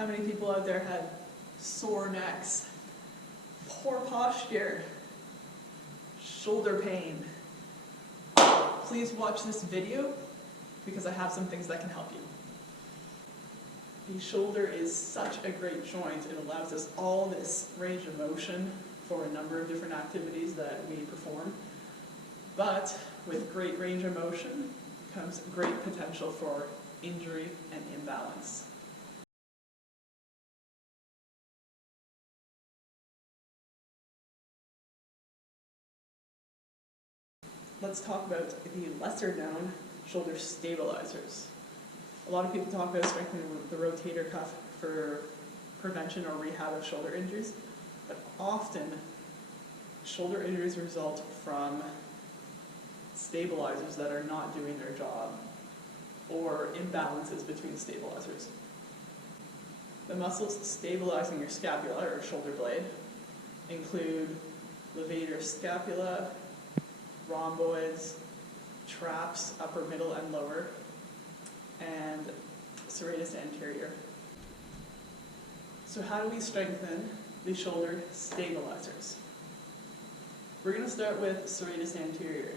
How many people out there had sore necks, poor posture, shoulder pain? Please watch this video because I have some things that can help you. The shoulder is such a great joint. It allows us all this range of motion for a number of different activities that we perform. But with great range of motion comes great potential for injury and imbalance. Let's talk about the lesser known shoulder stabilizers. A lot of people talk about strengthening the rotator cuff for prevention or rehab of shoulder injuries, but often shoulder injuries result from stabilizers that are not doing their job or imbalances between stabilizers. The muscles stabilizing your scapula or shoulder blade include levator scapula, rhomboids, traps, upper, middle, and lower, and serratus anterior. So how do we strengthen the shoulder stabilizers? We're going to start with serratus anterior.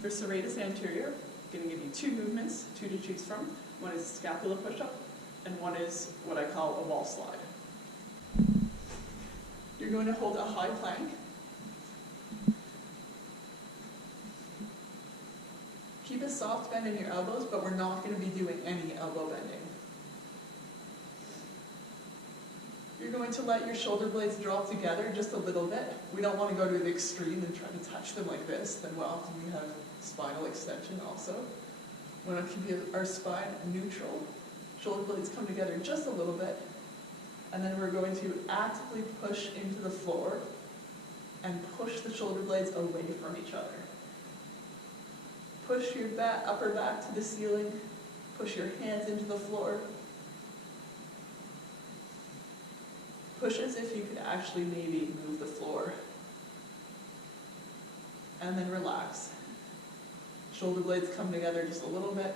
For serratus anterior, I'm going to give you two movements, two to choose from. One is scapula push-up, and one is what I call a wall slide. You're going to hold a high plank. Keep a soft bend in your elbows, but we're not going to be doing any elbow bending. You're going to let your shoulder blades drop together just a little bit. We don't want to go to the extreme and try to touch them like this, then often we have spinal extension also. We want to keep our spine neutral. Shoulder blades come together just a little bit, and then we're going to actively push into the floor and push the shoulder blades away from each other. Push your upper back to the ceiling, push your hands into the floor. Push as if you could actually maybe move the floor. And then relax. Shoulder blades come together just a little bit,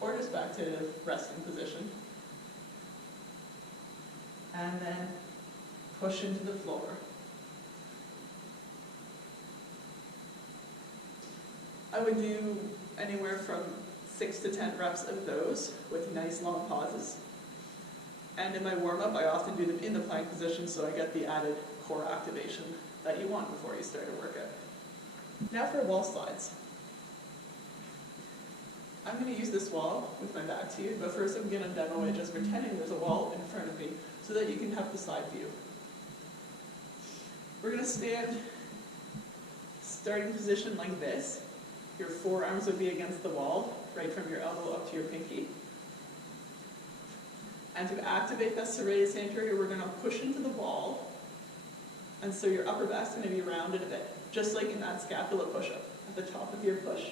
or just back to resting position. And then push into the floor. I would do anywhere from 6 to 10 reps of those with nice long pauses. And in my warm-up, I often do them in the plank position so I get the added core activation that you want before you start a workout. Now for wall slides. I'm going to use this wall with my back to you, but first I'm going to demo it just pretending there's a wall in front of me so that you can have the side view. We're going to stand starting position like this. Your forearms would be against the wall, right from your elbow up to your pinky. And to activate that serratus anterior, we're going to push into the wall. And so your upper back's going to be rounded a bit, just like in that scapula push-up. At the top of your push,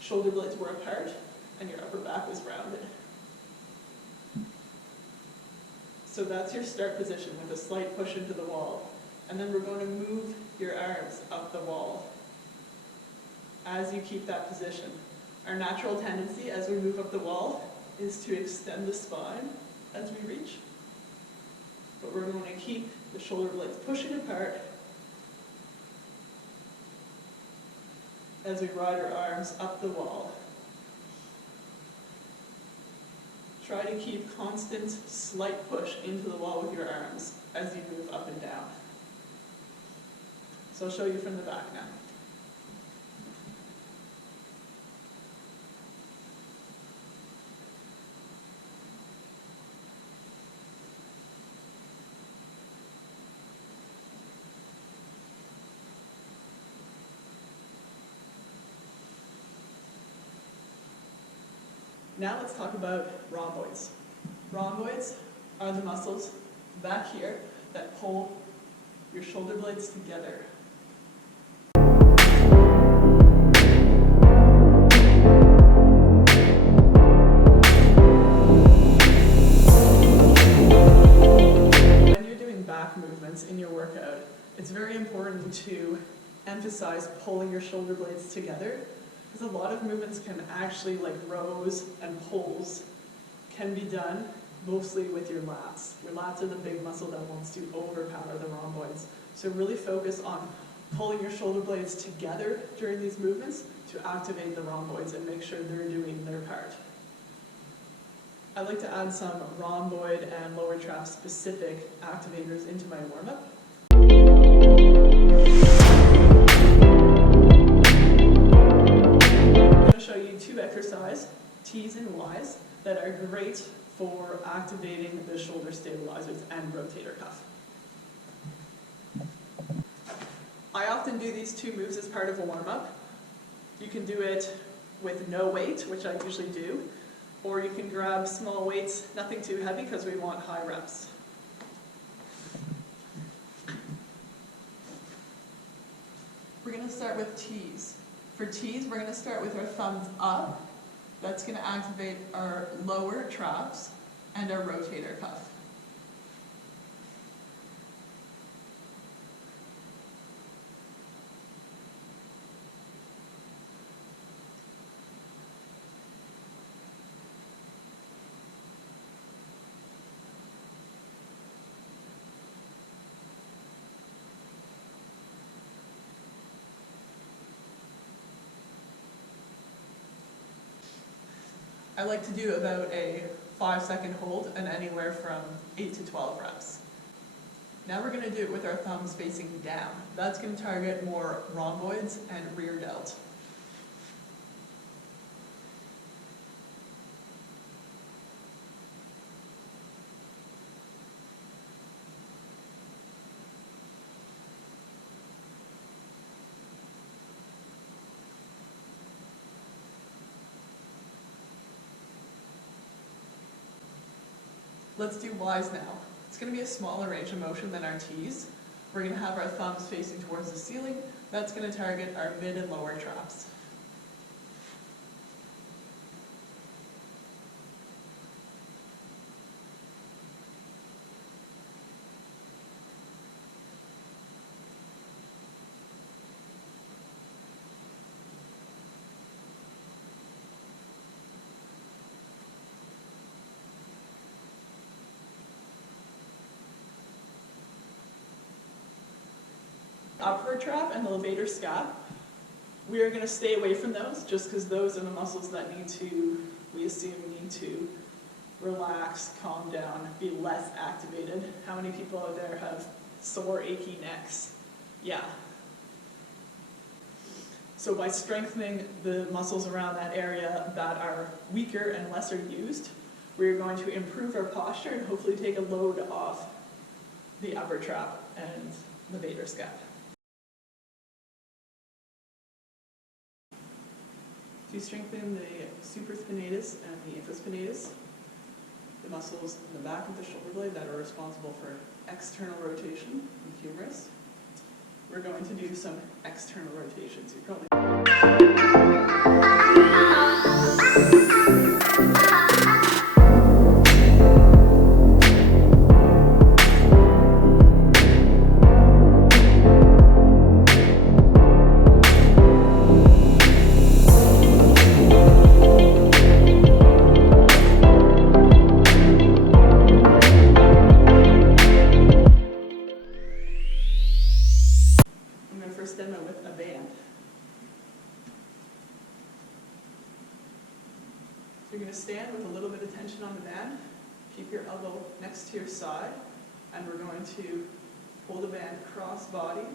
shoulder blades were apart, and your upper back was rounded. So that's your start position with a slight push into the wall. And then we're going to move your arms up the wall as you keep that position. Our natural tendency as we move up the wall is to extend the spine as we reach. But we're going to keep the shoulder blades pushing apart as we ride our arms up the wall. Try to keep constant, slight push into the wall with your arms as you move up and down. So I'll show you from the back now. Now let's talk about rhomboids. Rhomboids are the muscles back here that pull your shoulder blades together. emphasize pulling your shoulder blades together, because a lot of movements can actually, like rows and pulls, can be done mostly with your lats. Your lats are the big muscle that wants to overpower the rhomboids. So really focus on pulling your shoulder blades together during these movements to activate the rhomboids and make sure they're doing their part. I like to add some rhomboid and lower trap specific activators into my warm-up. I'm going to show you two exercises, T's and Y's, that are great for activating the shoulder stabilizers and rotator cuff. I often do these two moves as part of a warm-up. You can do it with no weight, which I usually do, or you can grab small weights, nothing too heavy because we want high reps. We're going to start with T's. For T's, we're going to start with our thumbs up. That's going to activate our lower traps and our rotator cuff. I like to do about a 5-second hold and anywhere from 8 to 12 reps. Now we're going to do it with our thumbs facing down. That's going to target more rhomboids and rear delt. Let's do Y's now. It's going to be a smaller range of motion than our T's. We're going to have our thumbs facing towards the ceiling. That's going to target our mid and lower traps. Upper trap and the levator scap, we are going to stay away from those just because those are the muscles that we assume need to relax, calm down, be less activated. How many people out there have sore, achy necks? Yeah. So by strengthening the muscles around that area that are weaker and lesser used, we're going to improve our posture and hopefully take a load off the upper trap and levator scap. To strengthen the supraspinatus and the infraspinatus, the muscles in the back of the shoulder blade that are responsible for external rotation and humerus, we're going to do some external rotations. You probably demo with a band. So you're going to stand with a little bit of tension on the band, keep your elbow next to your side, and we're going to pull the band cross body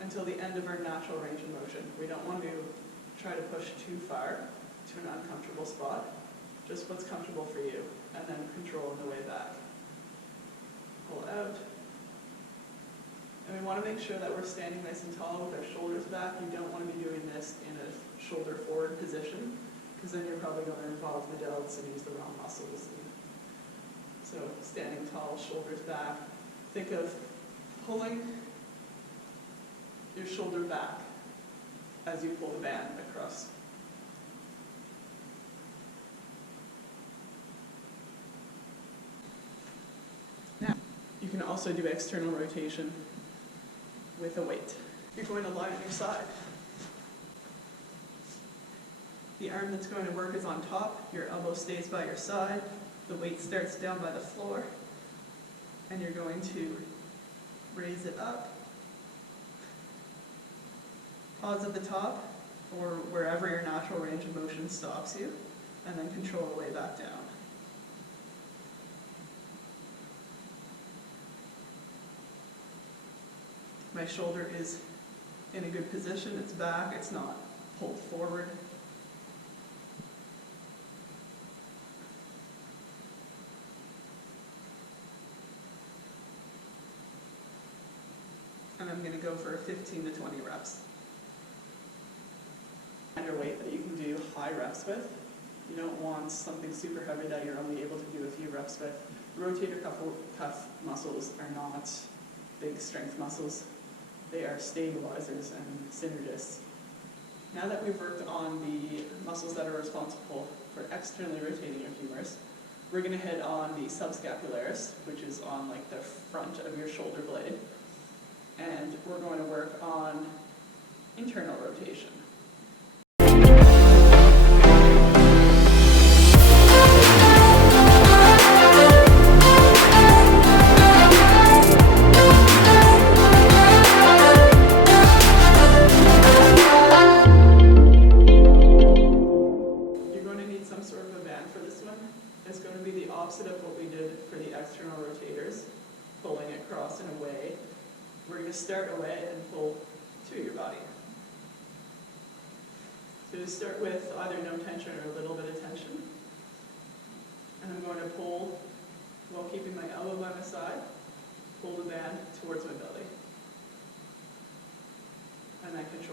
until the end of our natural range of motion. We don't want to try to push too far to an uncomfortable spot, just what's comfortable for you, and then control on the way back. Pull out. And we want to make sure that we're standing nice and tall with our shoulders back. You don't want to be doing this in a shoulder forward position, because then you're probably going to involve the delts and use the wrong muscles. So standing tall, shoulders back. Think of pulling your shoulder back as you pull the band across. Now, you can also do external rotation with a weight. You're going to lie on your side. The arm that's going to work is on top, your elbow stays by your side, the weight starts down by the floor, and you're going to raise it up. Pause at the top, or wherever your natural range of motion stops you, and then control the way back down. My shoulder is in a good position, it's back, it's not pulled forward. And I'm going to go for 15 to 20 reps. Underweight that you can do high reps with. You don't want something super heavy that you're only able to do a few reps with. Rotator cuff muscles are not big strength muscles. They are stabilizers and synergists. Now that we've worked on the muscles that are responsible for externally rotating your femurs, we're going to hit on the subscapularis, which is on like the front of your shoulder blade. And we're going to work on internal rotation. You're going to need some sort of a band for this one. It's going to be the opposite of what we did for the external rotators, pulling it across and away. We're going to start away and pull to your body. So start with either no tension or a little bit of tension. And I'm going to pull while keeping my elbow by my side, pull the band towards my belly. And then control